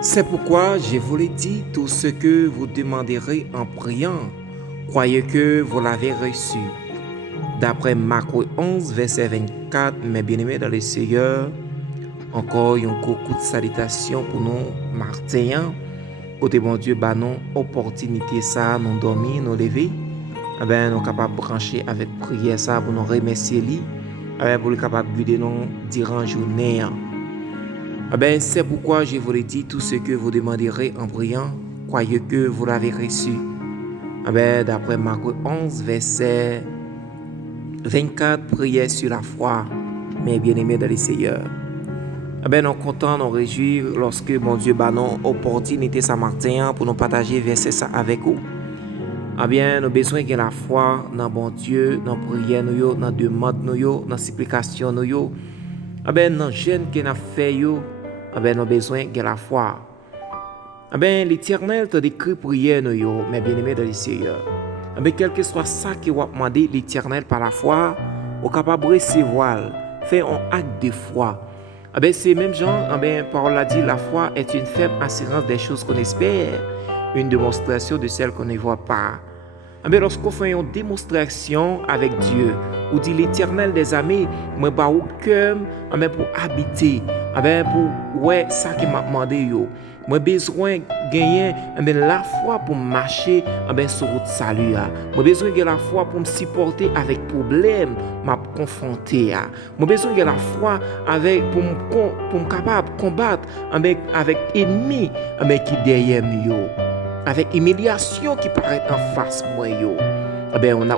C'est pourquoi je vous l'ai dit, tout ce que vous demanderez en priant, croyez que vous l'avez reçu. D'après Marc 11, verset 24, mes bien-aimés dans le Seigneur, encore un coup de salutation pour nous, Martin. Côté bon Dieu, nous opportunité ça, nous dormir, nous lever. Nous sommes capables de brancher avec prière ça pour nous remercier lui, pour nous capables de guider nous durant la journée. C'est pourquoi je vous l'ai dit, tout ce que vous demanderez en priant, croyez que vous l'avez reçu. D'après Marc 11, verset 24, prière sur la foi, mes bien-aimés dans le Seigneur. Nous sommes contents, nous réjouis lorsque mon Dieu nous opportunité ce matin pour nous partager verset ça avec vous. Nous avons besoin de la foi dans bon Dieu, dans la prière, dans la demande, dans la supplication. Dans le jeûne que nous faisons, nous avons besoin de la foi. L'Éternel te décrit prière, mes bien-aimés dans le Seigneur. Quel que soit ça que vous demandez l'Éternel par la foi, vous êtes capable de recevoir, faire un acte de foi. C'est même genre, Paul a dit, la foi est une ferme assurance des choses qu'on espère, une démonstration de celles qu'on ne voit pas. Lorsqu'on fait une démonstration avec Dieu, ou dit l'Éternel des armées, moi ba ou cœur, pour habiter, pour ouais ça qui m'a demandé yo. Moi besoin gagner la foi pour marcher sur route salut. Moi besoin de la foi pour me supporter avec problème m'a confronté. Moi besoin de la foi avec pour me capable combattre avec ennemi qui derrière moi. Avec humiliation qui paraît en face moi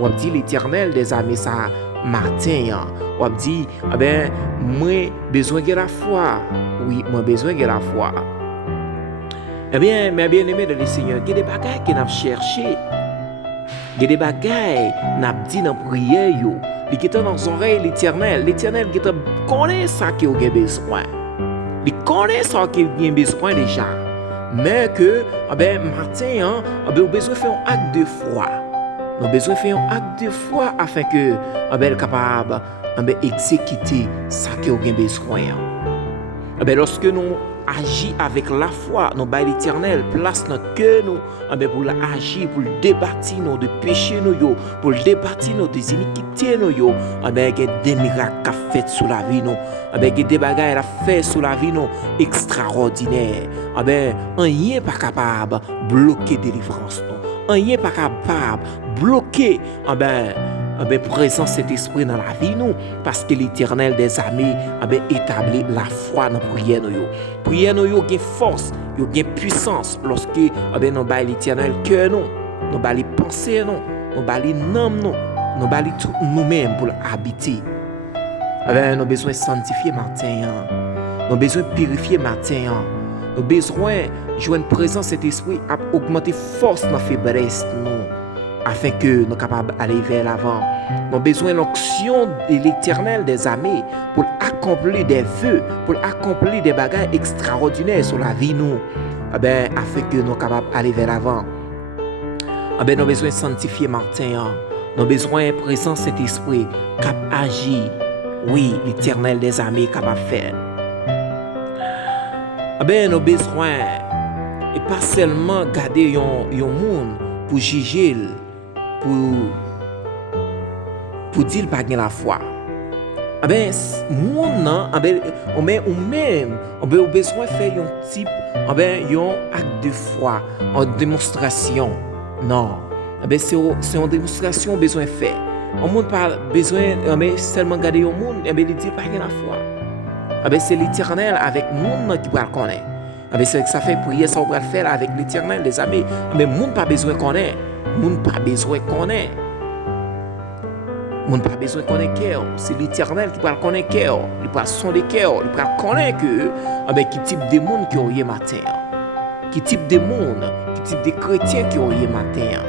on dit l'Éternel des armées ça matin on dit moi besoin de la foi. Oui, moi besoin de la foi. Mes bien-aimés de le Seigneur, il y a des bagages que nous cherchons. Il y a des bagages que nous dit dans la prière. Il est dans nos oreilles l'Éternel. L'Éternel qui connaît ça qu'il a besoin. Il connaît ça qu'il a besoin déjà. Mais que, matin, on a besoin de faire un acte de foi. On a besoin de faire un acte de foi afin que on soit capable d'exécuter ça qu'il a besoin. Lorsque nous agir avec la foi, nous bail l'Éternel, place notre cœur nous, pour agir, pour débattre nos de péché nous, pour débattre nos des iniquités nous, il y a des miracles faits sur la vie nous, il y a des bagages faits sur la vie nous extraordinaires. Rien pas capable de bloquer délivrance nous, rien pas capable de bloquer présence cet esprit dans la vie nous parce que l'Éternel des armées établi la foi dans prière nous. Prière nous gain force, yo gain puissance lorsque nous bail l'Éternel cœur nous bail pensée nous bail nom nous bail tout nous-mêmes pour habiter. Nous besoin sanctifier matin, nous besoin purifier matin, nous besoin joindre présence cet esprit à augmenter force dans faiblesse nous. Afin que nous soyons capables d'aller vers l'avant. Nous avons besoin de l'onction de l'Éternel des armées pour accomplir des vœux, pour accomplir des bagages extraordinaires sur la vie nous. Afin que nous soyons capables d'aller vers l'avant. Nous avons besoin de sanctifier Martin. Nous avons besoin de présence de cet esprit capable d'agir. Oui, l'Éternel des armées capable de faire. Nous avons besoin et pas seulement garder un monde pour juger, pour dire pas la foi. Moun on même on a besoin de faire un type un acte de foi, en démonstration. Non, c'est une démonstration besoin de faire. On monde pas besoin seulement garder au monde il dit pas la foi. C'est l'Éternel avec monde qui va le connaître. C'est que ça fait prier ça on va le faire avec l'Éternel des armées. Mais monde pas besoin connaître. Moun pas besoin connaître. Moun pas besoin connaître cœur. C'est l'Éternel qui va connaître cœur. Il va sonder cœur. Il va connaître que qui type de monde qui aurait matin. Qui type de monde, qui type de chrétiens qui aurait matin.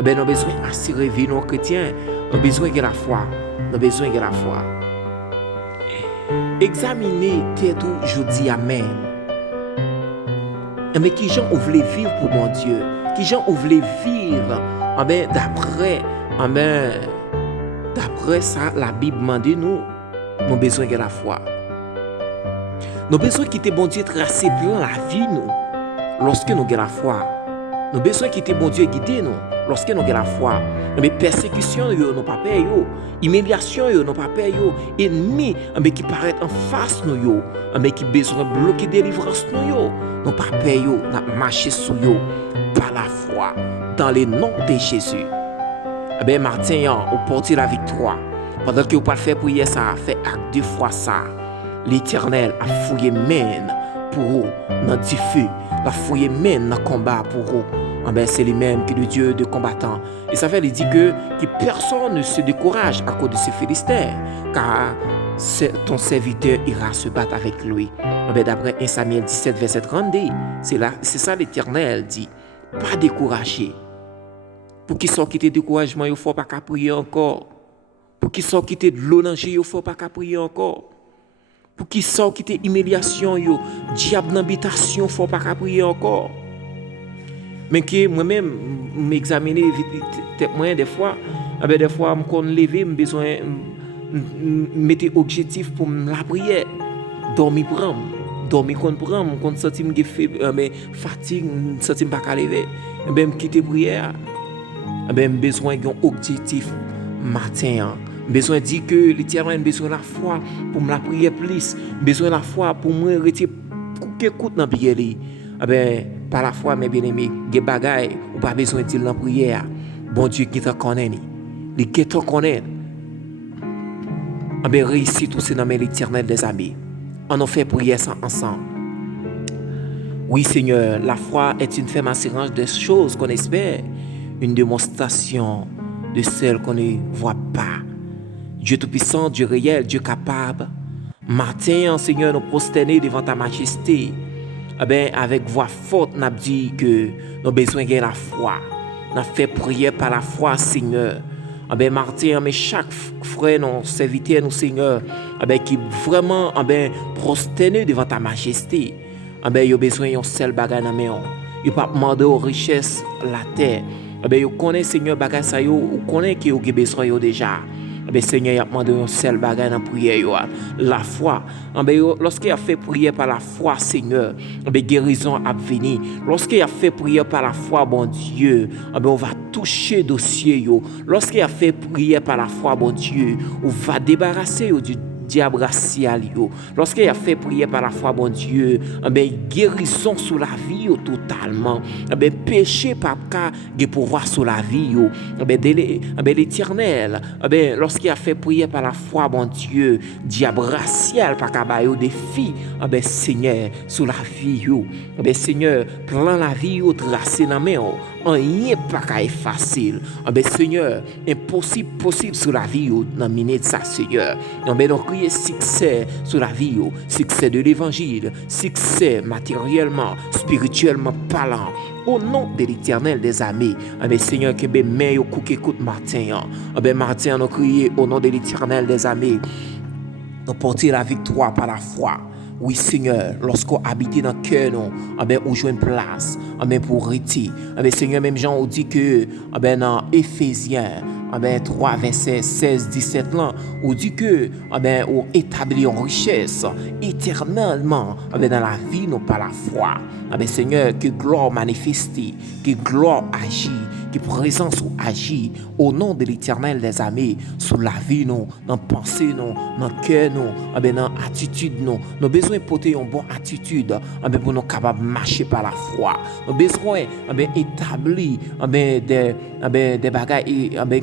Nous avons besoin d'assurer vie nos chrétiens. Nous avons besoin de la foi. Nous avons besoin de la foi. Examinez tête aujourd'hui amen. Mais qui gens voulaient vivre pour mon Dieu? Qui gens voulaient vivre d'après ça la Bible demande nous avons besoin de la foi. Nous besoin quitter bon Dieu tracer plan la vie nous lorsque nous avons la foi. Nous besoin quitter bon Dieu guider nous lorsque nous avons la foi. Mais persécution yo nous pas peur yo, humiliation yo nous pas peur yo, ennemi mais qui paraît en face nous yo, mais qui besoin bloquer délivrance nous yo, nous pas peur yo, n'a marcher sur yo par la foi dans le nom de Jésus. Martin, on porte la victoire. Pendant que vous pas faire prière ça, fait acte de foi ça. L'Éternel a fouillé mène pour vous dans du feu, la fouillé mène dans le combat pour vous. C'est lui-même qui est le Dieu de combattant. Et ça fait dire que personne ne se décourage à cause de ces Philistins, car ton serviteur ira se battre avec lui. D'après 1 Samuel 17, verset 32, c'est ça l'Éternel dit. Pas décourager. Pour qu'ils soient quittés de découragement, il ne faut pas qu'à prier encore. Pour qu'ils soient quittés de l'eau danger, il ne faut pas qu'à prier encore. Pour qu'ils soient quittés d'humiliation, diable d'habitation, il ne faut pas qu'à prier encore. Mais que moi-même, m'examiner tête moyen des fois, je me lever, j'ai besoin de mettre objectif pour la prière. Dormir comprendre, quand sentir me fatigue, sentir pas qu'à lever, me quitter prière. J'ai besoin d'un objectif matin. Besoin de dire que l'Éternel a besoin de la foi pour me la prier plus. Besoin de la foi pour me retirer écoute dans la prière. Par la foi, mes bien-aimés, des bagailles, ou pas besoin de dire dans la prière. Bon Dieu qui te connaît. Il te connaît. Réussir tout c'est dans l'Éternel des amis. On a fait prier ça ensemble. Oui, Seigneur, la foi est une ferme assurance des choses qu'on espère, une démonstration de celles qu'on ne voit pas. Dieu tout-puissant, Dieu réel, Dieu capable. Matin, Seigneur, nous prosterner devant ta majesté. Avec voix forte, nous avons dit que nous avons besoin de la foi. Nous avons fait prière par la foi, Seigneur. Martin, mais chaque frère, nos serviteurs, nos Seigneur, qui vraiment prosterné devant ta majesté. Ils ont besoin d'un seul bagage dans la main. Ils ne pas demander aux richesses la terre. Ils connaissent, Seigneur, bagage ça, ils connaissent qu'ils ont besoin déjà. Seigneur, il a demandé un seul bagage dans la prière, la foi. Lorsqu'il a fait prière par la foi, Seigneur, guérison a venu. Lorsqu'il a fait prière par la foi, bon Dieu, on va toucher dossier. Lorsqu'il a fait prière par la foi, bon Dieu, on va débarrasser du diable racial. Lorsqu'il a fait prière par la foi, bon Dieu, guérison sur la vie totalement. Péché pas de pouvoir sur la vie. L'Éternel, lorsqu'il a fait prière par la foi, bon Dieu, diable racial pas qu'à défi, Seigneur, sur la vie. Seigneur, plan la vie tracé dans main. Rien pas qu'à facile. Seigneur, impossible possible sur la vie dans minute ça, Seigneur. Donc crier succès sur la vie, succès de l'évangile, succès matériellement, spirituellement parlant. Au nom de l'Éternel des amis, Seigneur, que mais au coup écoute Martin. Martin, nous crier au nom de l'Éternel des amis. Nous porter la victoire par la foi. Oui, Seigneur, lorsqu'on habite dans le cœur, on joue une place pour retirer. Seigneur, même Jean, on dit que dans Éphésiens 3, verset 16-17, là, on dit que on établit en richesse éternellement dans la vie, non pas la foi. Seigneur, que gloire manifeste, que gloire agit, que présence agit au nom de l'Éternel des amis sur la vie, dans la pensée, dans le cœur, dans l'attitude. Nous avons besoin de porter une bonne attitude pour nous capables de marcher par la foi. Nous avons besoin d'établir des bagages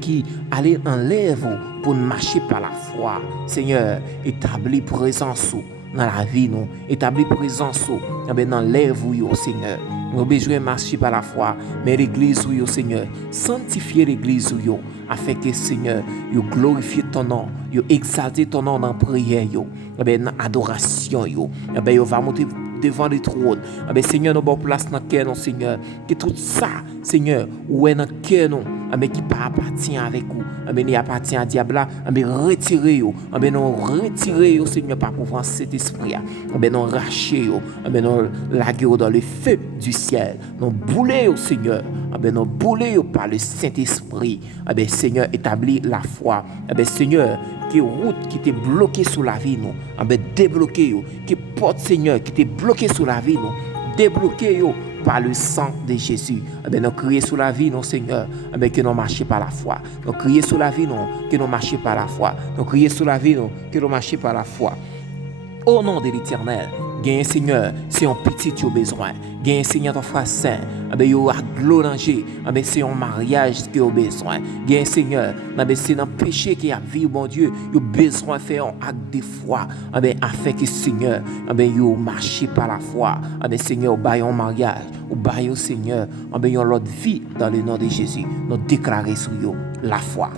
qui allaient en lèvres pour marcher par la foi. Seigneur, établis présence dans la vie, nous établis présence dans lèvres, Seigneur. Nous avons besoin de marcher par la foi, mais l'église, Seigneur, sanctifier l'église, afin que, Seigneur, vous glorifiez ton nom, vous exaltez ton nom dans la prière, dans l'adoration, vous va monter devant le trône. Seigneur, nous avons place dans le cœur, Seigneur, que tout ça, Seigneur, ou est dans le cœur, qui ne appartient avec vous, il appartient à diable, retirez-vous, nous retirez, Seigneur, par pouvoir cet esprit, nous rachez-vous, nous laguez dans le feu du ciel, nous boulez, Seigneur, nous boulez par le Saint-Esprit, Seigneur, établis la foi, Seigneur, qui route qui était bloquée sous la vie, nous, débloquez, qui porte, Seigneur, qui était bloquée sur la vie, nous, débloquez yo par le sang de Jésus. Nous crions sur la vie, non, Seigneur, que nous marchions par la foi. Nous crions sur la vie, non, que nous marchions par la foi. Nous crions sur la vie, non, que nous marchions par la foi. Au nom de l'Éternel, gagne Seigneur, c'est un petit qui a besoin. Gagne Seigneur ton frère saint, yo a glorifié, c'est un mariage qui a besoin. Gagne Seigneur, c'est un péché qui a vu mon Dieu, yo besoin de faire un acte de foi, afin que Seigneur, yo marcher par la foi. Seigneur, baille un mariage, ou baille au Seigneur, l'autre vie dans le nom de Jésus. Nous déclarer sur yo la foi.